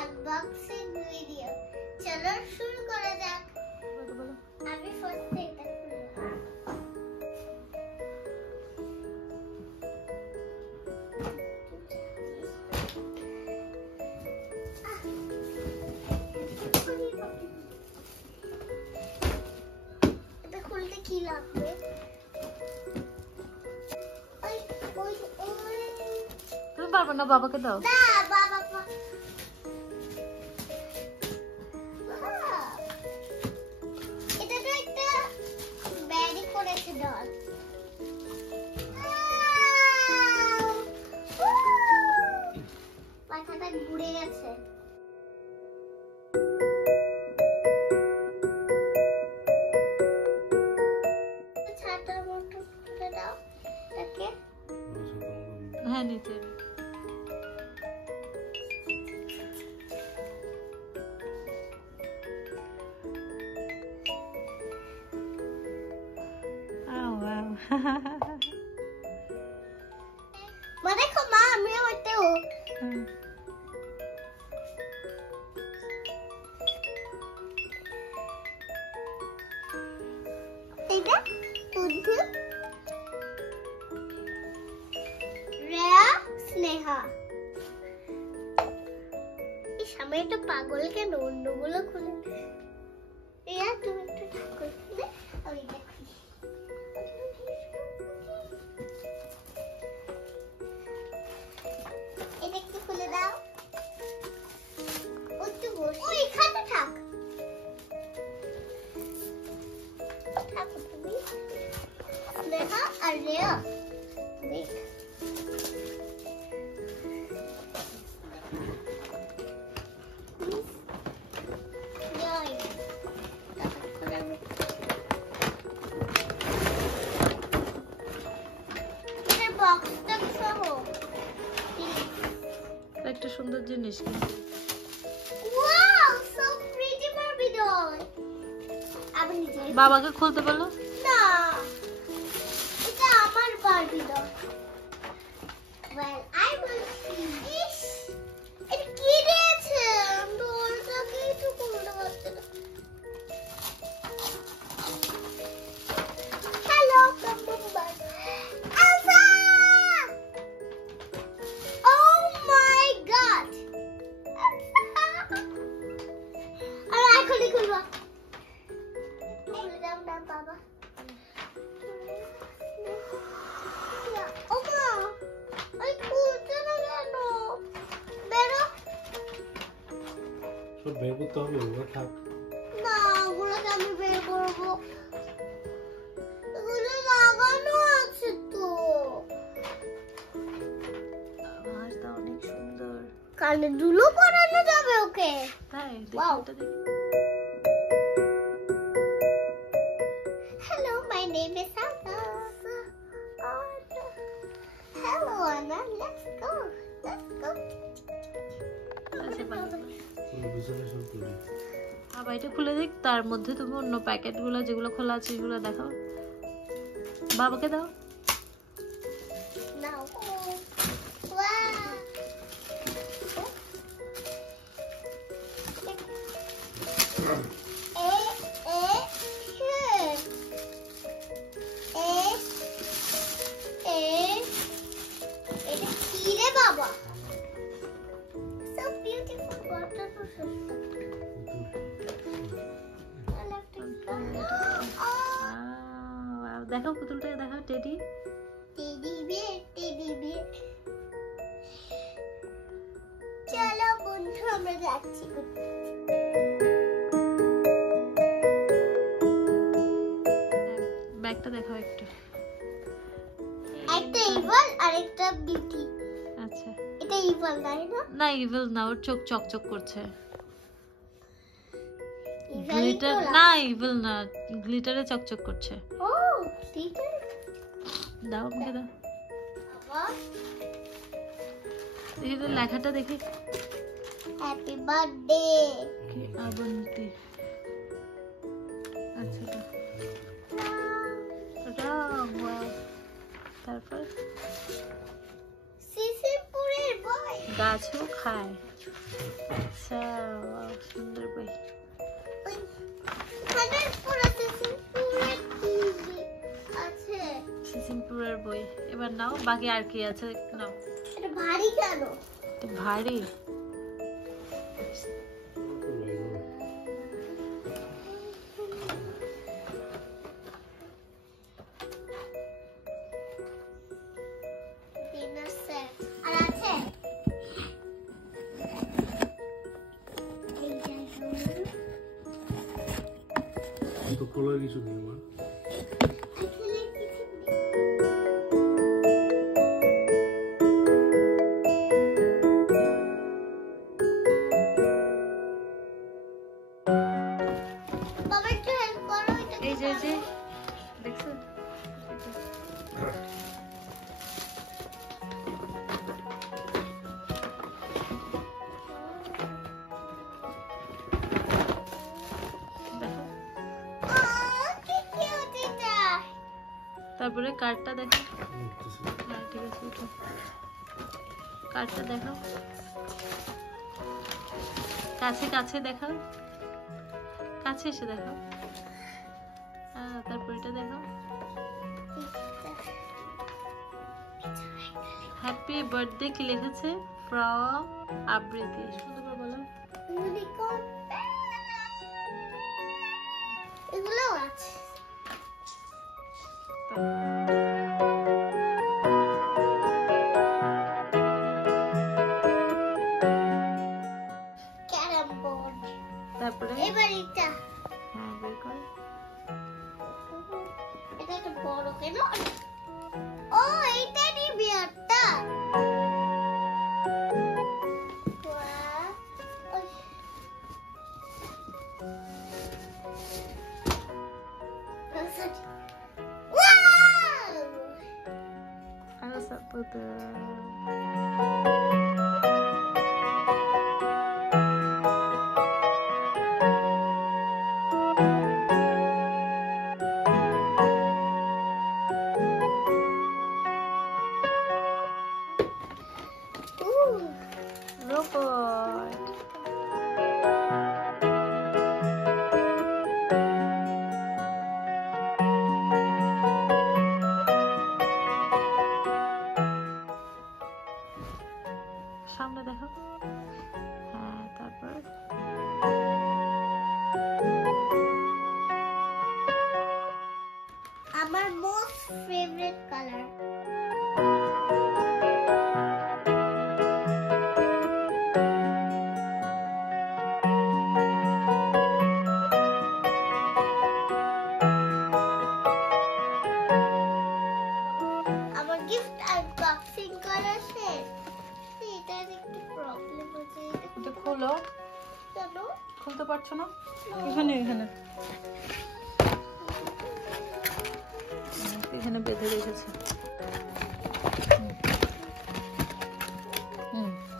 Unboxing video. চলো শুরু করা যাক। আমি ফার্স্ট এটা খুলবো। এটা খুলতে কি লাগবে? তুমি পারবে না, বাবাকে দাও। না বাবা, এটা তো একটা ব্যারি করেছে ডল। মাথাটা ঘুরে গেছে। ছাতার মতো খুলে দাও এটাকে। হ্যাঁ, নিচে মা দেখো মা, আমিও ওইটাও। এটা বুদ্ধু রেয়া স্নেহা। এই সামনে একটা পাগল কেন, অন্যগুলো খুলে। রেয়া তুমি একটু ঠাকুর খুলে আমি দেখি। এটা একটু খুলে দাও। একটু বসে ওইখানে থাক। থাকো তুমি। স্নেহা আর রেয়া। দেখ একটা সুন্দর জিনিস। Wow, so pretty Barbie doll. আবার নিচে বাবাকে খুলতে বলো। না, এটা আমার Barbie doll. Well, I will see this. এটা কি দিয়েছে? ডলটাকে একটু খুলতে পারছে না। হ্যালো, বাবা। Elsa! Oh my God! আরে এখনই খুলবো। খুলে দাও না বাবা। ও মা, এই খুলতে না কেন? বেরো। সব বের করতে হবে, ওগুলো থাক। না, ওগুলোকে আমি বের করবো। এগুলো লাগানো আছে তো। মাছটা অনেক সুন্দর। কানে দুলো পরানো যাবে ওকে। তাই Wow. দেখি দেখি। Hello, my name is Anna. Hello, Anna. Let's go. Let's go. আচ্ছা, বাবা। পুরো বিছানা সব তুলি। বাবা এটা খুলে দেখ, তার মধ্যে তুমি অন্য প্যাকেটগুলো যেগুলো খোলা আছে সেগুলো দেখাও। বাবাকে দাও। Now. Wow. এটা কি রে বাবা? So beautiful water system. দেখাও পুতুলটা, দেখাও। Teddy teddy bear. চলো বন্ধু, আমরা যাচ্ছি। ব্যাগটা দেখাও একটু। একটা ইভল আর একটা বিউটি। আচ্ছা, এটা ইভল তাই না? না ইভিল না, ওর চোখ চকচক করছে। ইভল গ্লিটার না, ইভিল না, গ্লিটারে চকচক করছে। ও গ্লিটার। দাও আমাকে দাও। বাবা, দেখি তো লেখাটা দেখি। Happy birthday. কি আবন্তি। আচ্ছা তারপর সিসিমপুরের বয়। গাছও খায়। আচ্ছা, সুন্দর বই। সিসিমপুরের বই। এবার নাও, বাকি আর কি আছে নাও। এটা ভারী কেন? এটা ভারী। তো খোলার কিছু নেই আমার। এই যে দেখছো? তারপরে কার্ডটা দেখো। হ্যাঁ ঠিক আছে, উঠো। কার্ডটা দেখো, কাছে কাছে দেখাও, কাছে এসে দেখো। তারপর এটা দেখো, হ্যাপি বার্থডে কি লিখেছে? ফ্রম আবৃতি। সুন্দর করে বলো। এগুলো আছে। Carrom board. তারপরে এবার এটা। হ্যাঁ বের কর। এটা একটা বড় কেন? ও এইটা নিবি একটা। আরো সাপোর্ট। রোবট। সামনে দেখো। হ্যাঁ তারপর আমার মোস্ট ফেভারিট কালার। আমার গিফট আনবক্সিং করা শেষ। এটার একটু প্রবলেম হচ্ছে। এটা খোলো। কেন? খুলতে পারছো না? এখানে এখানে এখানে বেঁধে রেখেছে।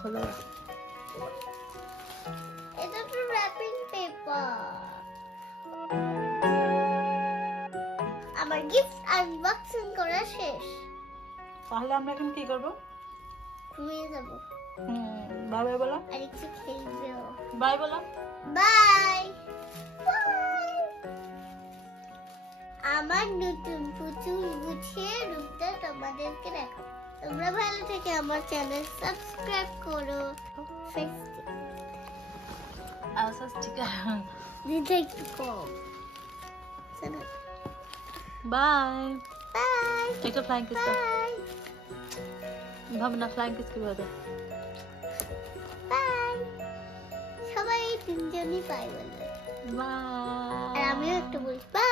খোলো। এটা তো র্যাপিং পেপার। আমার গিফট আনবক্সিং করা শেষ। তাহলে আমরা এখন কি করবো? ঘুমিয়ে যাবো বাই বাই বলো। আর একটু খেলবো। বাই বলো। বাই। আমার নতুন পুতুল গুছিয়ে রূপটা তোমাদেরকে দেখাবো। তোমরা ভালো থেকে আমার চ্যানেল সাবস্ক্রাইব করো। ফেসবুক আচ্ছা ঠিক আছে। দিতে একটু কম। Bye bye. একটা ফ্লাইং কিস দাও। বাই। ভাবনা ফ্লাইং কিস কিভাবে দাও? বাই। সবাই তিনজনই বাই বলবে। বাই। আর আমিও একটু বলি বাই।